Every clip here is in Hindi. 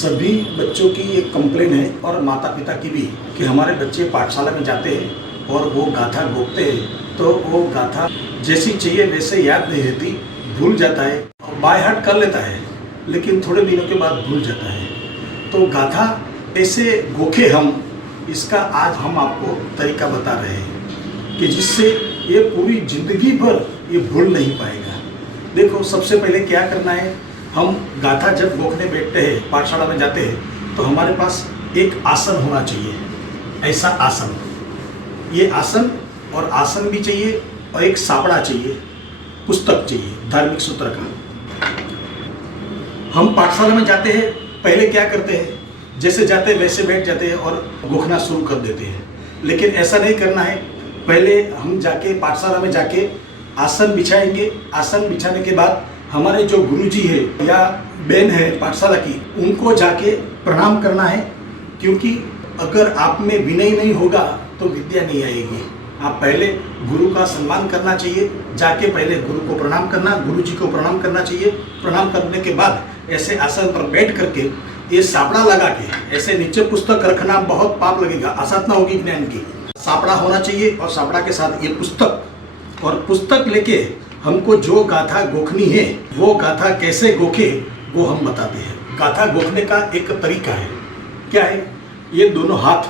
सभी बच्चों की एक कंप्लेन है और माता पिता की भी कि हमारे बच्चे पाठशाला में जाते हैं और वो गाथा गोखते हैं तो वो गाथा जैसी चाहिए वैसे याद नहीं रहती, भूल जाता है और बाय हार्ट कर लेता है लेकिन थोड़े दिनों के बाद भूल जाता है। तो गाथा ऐसे गोखे हम, इसका आज हम आपको तरीका बता रहे हैं कि जिससे ये पूरी जिंदगी भर ये भूल नहीं पाएगा। देखो, सबसे पहले क्या करना है, हम गाथा जब गोखने बैठते हैं, पाठशाला में जाते हैं, तो हमारे पास एक आसन होना चाहिए। ऐसा आसन, ये आसन और आसन भी चाहिए और एक सापड़ा चाहिए, पुस्तक चाहिए धार्मिक सूत्र का। हम पाठशाला में जाते हैं, पहले क्या करते हैं, जैसे जाते हैं वैसे बैठ जाते हैं और गोखना शुरू कर देते हैं। लेकिन ऐसा नहीं करना है। पहले हम जाके पाठशाला में जाके आसन बिछाएंगे। आसन बिछाने के बाद हमारे जो गुरुजी है या बहन है पाठशाला की, उनको जाके प्रणाम करना है, क्योंकि अगर आप में विनय नहीं होगा तो विद्या नहीं आएगी। आप पहले गुरु का सम्मान करना चाहिए, जाके पहले गुरु को प्रणाम करना, गुरुजी को प्रणाम करना चाहिए। प्रणाम करने के बाद ऐसे आसन पर बैठ करके ये सापड़ा लगा के ऐसे नीचे पुस्तक रखना, बहुत पाप लगेगा, असाधना होगी ज्ञान की। सापड़ा होना चाहिए और सापड़ा के साथ ये पुस्तक, और पुस्तक लेके हमको जो गाथा गोखनी है वो गाथा कैसे गोखे वो हम बताते हैं। गाथा गोखने का एक तरीका है। क्या है, ये दोनों हाथ,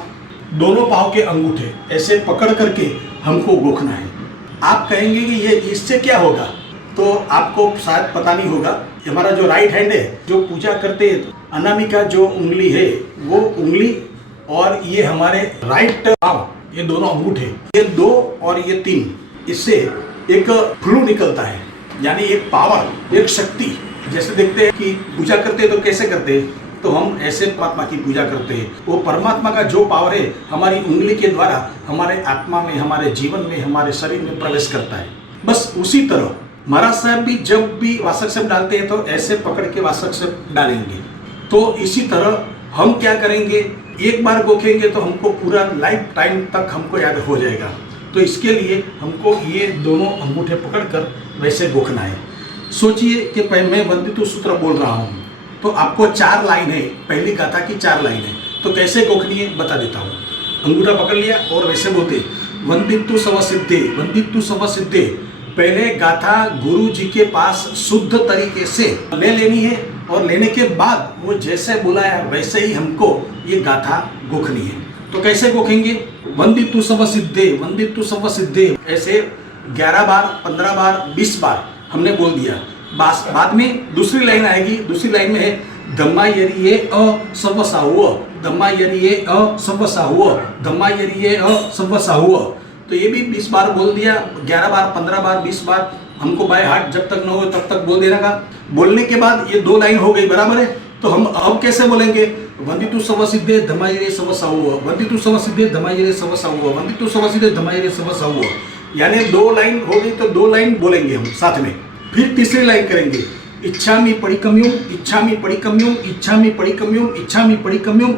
दोनों पाँव के अंगूठे ऐसे पकड़ करके हमको गोखना है। आप कहेंगे कि ये इससे क्या होगा, तो आपको शायद पता नहीं होगा। हमारा जो राइट हैंड है, जो पूजा करते हैं, अनामिका जो उंगली है वो उंगली, और ये हमारे राइट पाँव, ये दोनों अंगूठे, ये 2 और ये 3, इससे एक फ्लू निकलता है, यानी एक पावर, एक शक्ति। जैसे देखते हैं कि पूजा करते हैं तो कैसे करते हैं, तो हम ऐसे परमात्मा की पूजा करते हैं। वो परमात्मा का जो पावर है हमारी उंगली के द्वारा हमारे आत्मा में, हमारे जीवन में, हमारे शरीर में प्रवेश करता है। बस उसी तरह महाराज साहब भी जब भी वासक शब्द डालते हैं तो ऐसे पकड़ के वासक शब्द डालेंगे। तो इसी तरह हम क्या करेंगे, एक बार गोखेंगे तो हमको पूरा लाइफ टाइम तक हमको याद हो जाएगा। तो इसके लिए हमको ये दोनों अंगूठे पकड़कर वैसे गोखना है। सोचिए कि मैं वंदितु सूत्र बोल रहा हूँ, तो आपको 4 लाइन है, पहली गाथा की 4 लाइन है, तो कैसे गोखनी है बता देता हूँ। अंगूठा पकड़ लिया और वैसे बोलते वंदितु सवसिद्धे, वंदितु सवसिद्धे। पहले गाथा गुरु जी के पास शुद्ध तरीके से ले लेनी है और लेने के बाद वो जैसे बुलाया वैसे ही हमको ये गाथा गोखनी है। तो कैसे गोखेंगे, वंदितु सवसिद्धे, वंदितु सवसिद्धे, ऐसे 11 बार, 15 बार, 20 बार हमने बोल दिया। बाद में दूसरी लाइन आएगी। दूसरी लाइन में है धम्मा यरिये अ सवसाहुव, धम्मा यरिये अ सवसाहुव, धम्मा यरिये अ सवसाहुव। तो ये भी 20 बार बोल दिया। 11 बार, 15 बार, 20 बार हमको बाय हार्ट जब तक न हो तब तक बोल देना का। बोलने के बाद ये 2 लाइन हो गई, बराबर है। तो हम अब कैसे बोलेंगे, वंदितु सवसिद्धे धम्मायिरे सवसाहुव, वंदितु सवसिद्धे धम्मायिरे सवसाहुव, वंदितु सवसिद्धे धम्मायिरे सवसाहुव। यानी 2 लाइन हो गई तो 2 लाइन बोलेंगे हम साथ में। फिर तीसरी लाइन करेंगे, इच्छामि परिकम्युम, इच्छामि परिकम्युम, इच्छामि परिकम्युम, इच्छामि परिकम्युम।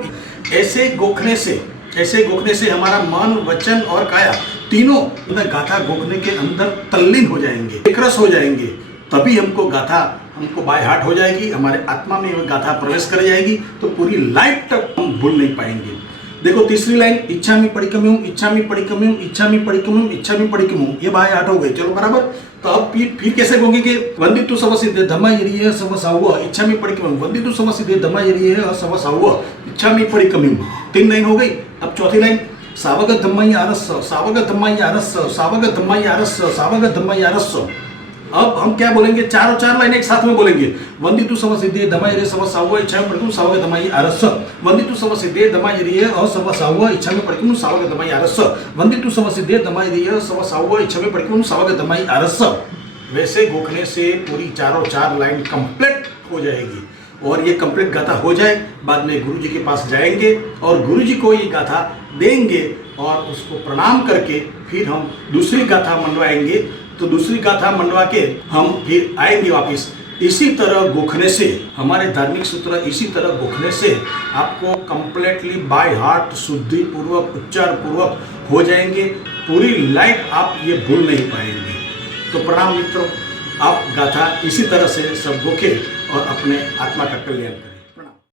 ऐसे गोखने से हमारा मन, वचन और काया तीनों गाथा गोखने के अंदर तल्लीन हो जाएंगे, एकरस हो जाएंगे। तभी हमको गाथा हमको बाय हार्ट हो जाएगी, हमारे आत्मा में वो गाथा प्रवेश कर जाएगी, तो पूरी लाइफ तक हम भूल नहीं पाएंगे। देखो तीसरी लाइन, इच्छामि परिकम्युम, इच्छामि परिकम्युम, इच्छामि परिकम्युम, इच्छामि परिकम्युम, ये बाय हार्ट हो गए। चलो बराबर। तो अब फिर कैसे गोखेंगे, वंदितु सवसिद्धे धम्मायिरे सवसाहुव, इच्छामि परिकम्युम, वंदितु सवसिद्धे धम्मायिरे सवसाहुव, इच्छामि परिकम्युम। 3 लाइन हो गई। अब चौथी लाइन, सावग धम्माय्यारस्स, सावग धम्माय्यारस्स, सावग धम्माय्यारस्स, सावग धम्माय्यारस्स। अब हम क्या बोलेंगे, 4 लाइन एक साथ में बोलेंगे। वंदितु सवसिद्धे धम्मायिरे सवसाहुव, इच्छामि परिकम्युम, सावग धम्माय्यारस्स, वंदितु सवसिद्धे धम्मायिरे सवसाहुव, इच्छामि परिकम्युम, सावग धम्माय्यारस्स, वंदितु सवसिद्धे धम्मायिरे सवसाहुव, इच्छामि परिकम्युम, सावग धम्माय्यारस्स। वैसे गोखने से पूरी 4 लाइन कंप्लीट हो जाएगी। और ये कंप्लीट गाथा हो जाए, बाद में गुरु जी के पास जाएंगे और गुरु जी को ये गाथा देंगे और उसको प्रणाम करके फिर हम दूसरी गाथा मंडवाएंगे। तो दूसरी गाथा मंडवा के हम फिर आएंगे वापस। इसी तरह गोखने से, हमारे धार्मिक सूत्र इसी तरह गोखने से आपको कंप्लीटली बाय हार्ट, शुद्धि पूर्वक, उच्चार पूर्वक हो जाएंगे। पूरी लाइफ आप ये भूल नहीं पाएंगे। तो प्रणाम मित्रों, आप गाथा इसी तरह से सब गोखे और अपने आत्मा का कल्याण करें।